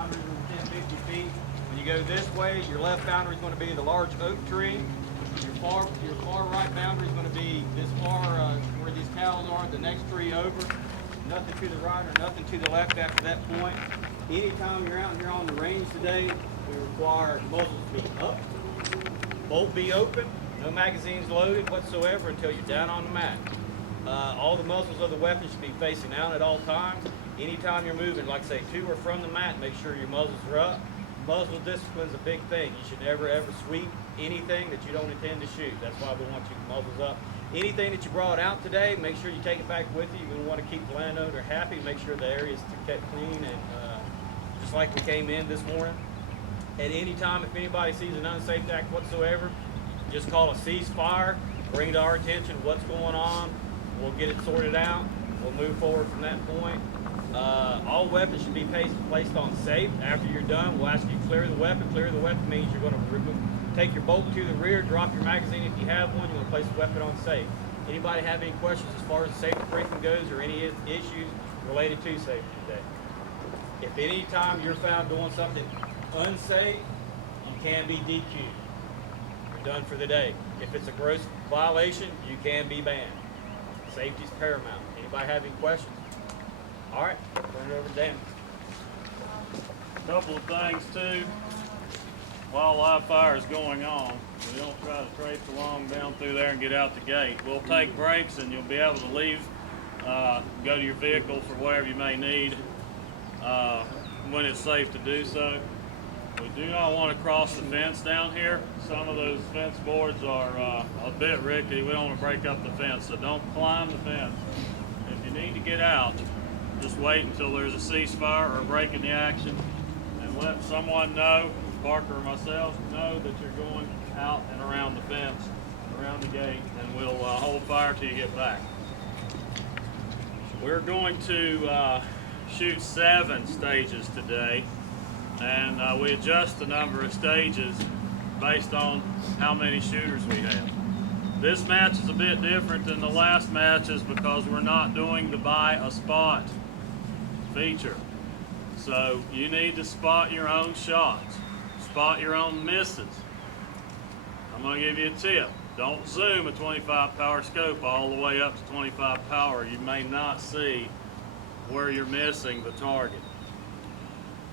Boundaries are within 50 feet. When you go this way, your left boundary is going to be the large oak tree. Your far right boundary is going to be this far where these cows are, the next tree over. Nothing to the right or nothing to the left after that point. Anytime you're out here on the range today, we require muzzles to be up, bolt be open, no magazines loaded whatsoever until you're down on the mat. All the muzzles of the weapon should be facing out at all times. Anytime you're moving, like say to or from the mat, make sure your muzzles are up. Muzzle discipline is a big thing. You should never ever sweep anything that you don't intend to shoot. That's why we want you muzzles up. Anything that you brought out today, make sure you take it back with you. You're going to want to keep the landowner happy, make sure the area is kept clean and just like we came in this morning. At any time, if anybody sees an unsafe act whatsoever, just call a ceasefire, bring it to our attention what's going on. We'll get it sorted out. We'll move forward from that point. All weapons should be placed on safe. After you're done, we'll ask you to clear the weapon. Clear the weapon means you're going to take your bolt to the rear, drop your magazine if you have one. You're going to place the weapon on safe. Anybody have any questions as far as safety briefing goes or any issues related to safety today? If any time you're found doing something unsafe, you can be DQ'd. You're done for the day. If it's a gross violation, you can be banned. Safety is paramount. Anybody have any questions? All right, turn it over to Dan. A couple of things too. While live fire is going on, we don't try to traipse along down through there and get out the gate. We'll take breaks and you'll be able to leave, go to your vehicle for whatever you may need when it's safe to do so. We do not want to cross the fence down here. Some of those fence boards are a bit rickety. We don't want to break up the fence, so don't climb the fence. If you need to get out, just wait until there's a ceasefire or a break in the action and let someone know, Parker or myself, know that you're going out and around the fence, around the gate, and we'll hold fire till you get back. We're going to shoot 7 stages today, and we adjust the number of stages based on how many shooters we have. This match is a bit different than the last matches because we're not doing the buy a spot feature. So you need to spot your own shots, spot your own misses. I'm going to give you a tip. Don't zoom a 25 power scope all the way up to 25 power. You may not see where you're missing the target.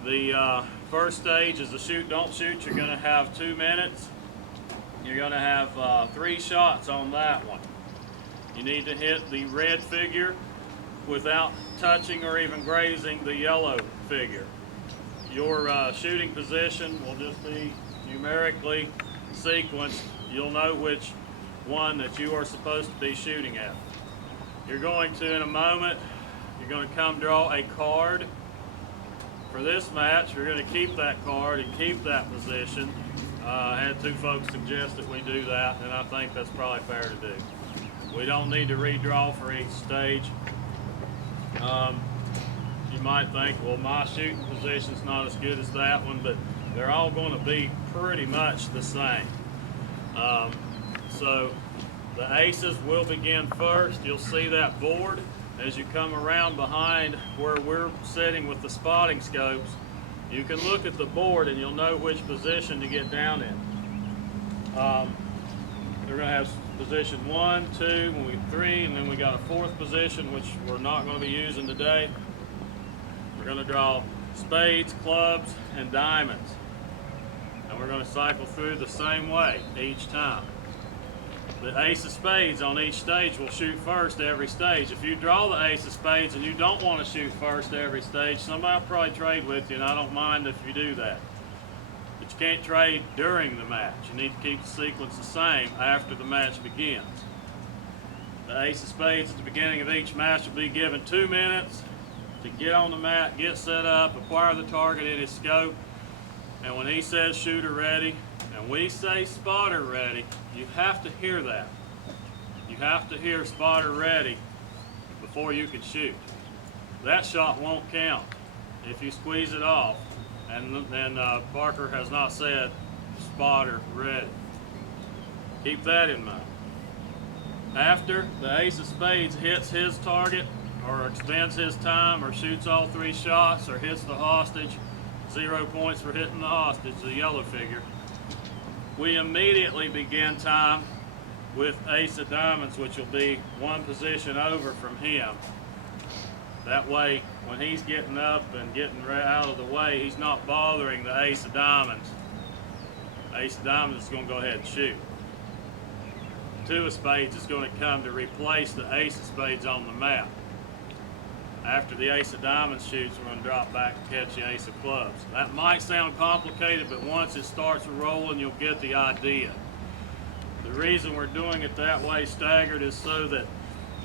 The first stage is the shoot, don't shoot. You're going to have 2 minutes. You're going to have 3 shots on that one. You need to hit the red figure without touching or even grazing the yellow figure. Your shooting position will just be numerically sequenced. You'll know which one that you are supposed to be shooting at. You're going to, in a moment, you're going to come draw a card. For this match, you're going to keep that card and keep that position. I had 2 folks suggest that we do that, and I think that's probably fair to do. We don't need to redraw for each stage. You might think, well, my shooting position's not as good as that one, but they're all going to be pretty much the same. So the aces will begin first. You'll see that board as you come around behind where we're sitting with the spotting scopes. You can look at the board and you'll know which position to get down in. They're going to have position 1, 2, 3, and then we got a 4th position which we're not going to be using today. We're going to draw spades, clubs, and diamonds. And we're going to cycle through the same way each time. The ace of spades on each stage will shoot first every stage. If you draw the ace of spades and you don't want to shoot first every stage, somebody will probably trade with you, and I don't mind if you do that. But you can't trade during the match. You need to keep the sequence the same after the match begins. The ace of spades at the beginning of each match will be given 2 minutes to get on the mat, get set up, acquire the target in his scope, and when he says shooter ready, and we say spotter ready, you have to hear that. You have to hear spotter ready before you can shoot. That shot won't count if you squeeze it off, and then Parker has not said spotter ready. Keep that in mind. After the ace of spades hits his target, or expends his time, or shoots all 3 shots, or hits the hostage, 0 points for hitting the hostage, the yellow figure. We immediately begin time with ace of diamonds, which will be 1 position over from him. That way, when he's getting up and getting out of the way, he's not bothering the ace of diamonds. Ace of diamonds is going to go ahead and shoot. 2 of spades is going to come to replace the ace of spades on the map. After the ace of diamonds shoots, we're going to drop back and catch the ace of clubs. That might sound complicated, but once it starts rolling, you'll get the idea. The reason we're doing it that way staggered is so that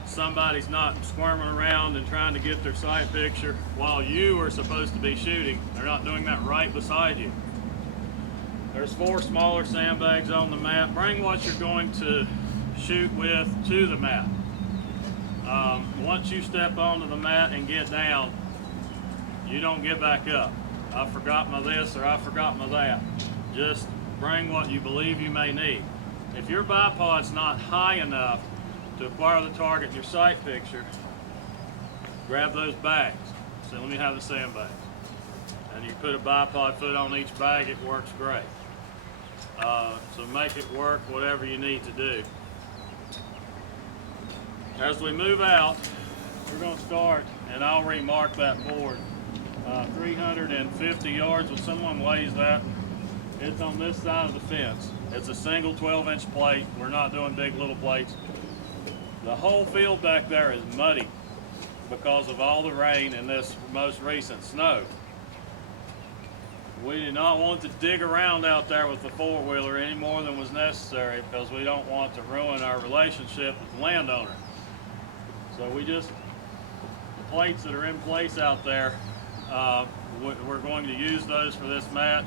somebody's not squirming around and trying to get their sight picture while you are supposed to be shooting. They're not doing that right beside you. There's 4 smaller sandbags on the map. Bring what you're going to shoot with to the mat. Once you step onto the mat and get down, you don't get back up. I forgot my this or I forgot my that. Just bring what you believe you may need. If your bipod's not high enough to acquire the target in your sight picture, grab those bags. So let me have the sandbags. And you put a bipod foot on each bag, it works great. So make it work whatever you need to do. As we move out, we're going to start, and I'll remark that board. 350 yards, when someone weighs that, it's on this side of the fence. It's a single 12-inch plate. We're not doing big little plates. The whole field back there is muddy because of all the rain and this most recent snow. We do not want to dig around out there with the four-wheeler any more than was necessary because we don't want to ruin our relationship with the landowner. So the plates that are in place out there, we're going to use those for this match.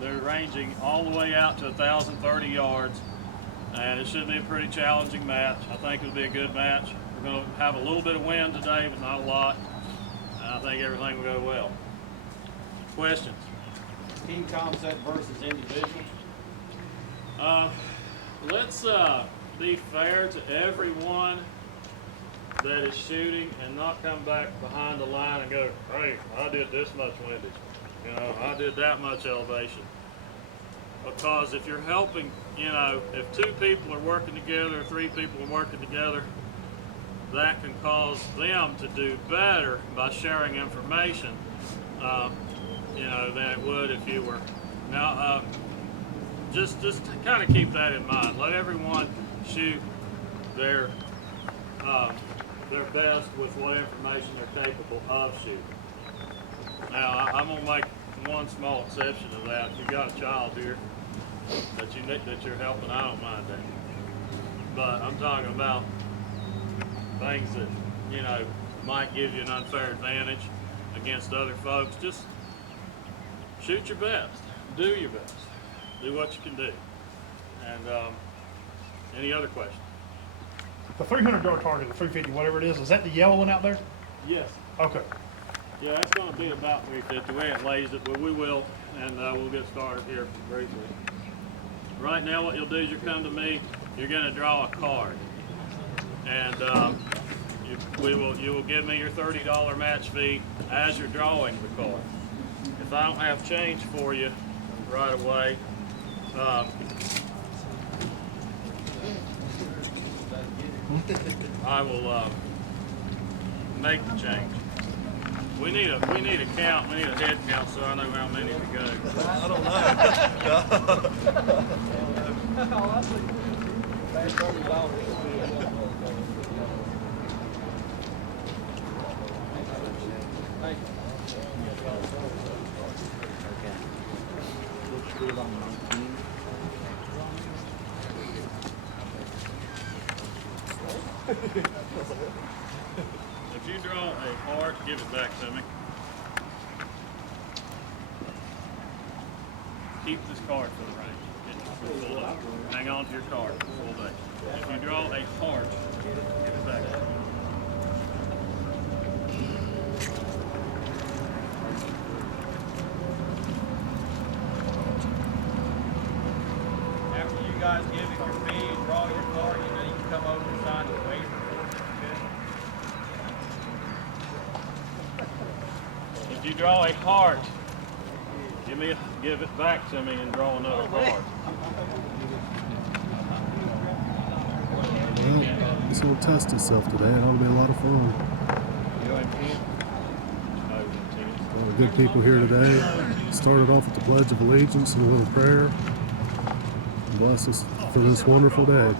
They're ranging all the way out to 1,030 yards, and it should be a pretty challenging match. I think it'll be a good match. We're going to have a little bit of wind today, but not a lot, and I think everything will go well. Questions? Team concept versus individual? Let's be fair to everyone that is shooting and not come back behind the line and go, hey, I did this much windage. You know, I did that much elevation. Because if you're helping, you know, if 2 people are working together, or 3 people are working together, that can cause them to do better by sharing information, you know, than it would if you were. Now, just kind of keep that in mind. Let everyone shoot their best with what information they're capable of shooting. Now, I'm gonna make one small exception to that. If you've got a child here that you're helping, I don't mind that. But I'm talking about things that, you know, might give you an unfair advantage against other folks. Just shoot your best. Do your best. Do what you can do. And any other questions? The 300-yard target, the 350, whatever it is that the yellow one out there? Yes. Okay. Yeah, it's going to be about 350 the way it lays it, but we will, and we'll get started here briefly. Right now, what you'll do is you'll come to me. You're going to draw a card, and you will give me your $30 match fee as you're drawing the card. If I don't have change for you right away, I will make the change. We need a count. We need a head count so I know how many to go. I don't If you draw a heart, give it back to me. Keep this card for the range. For the full day. Hang on to your card for the full day. If you draw a heart, give it back to me. After you guys give it your fee and draw your card, you know you can come over and sign the waiver. If you draw a heart, give it back to me and draw another card. Well, this will test itself today. It ought to be a lot of fun. All the good people here today. Started off with the Pledge of Allegiance and a little prayer. Bless us for this wonderful day.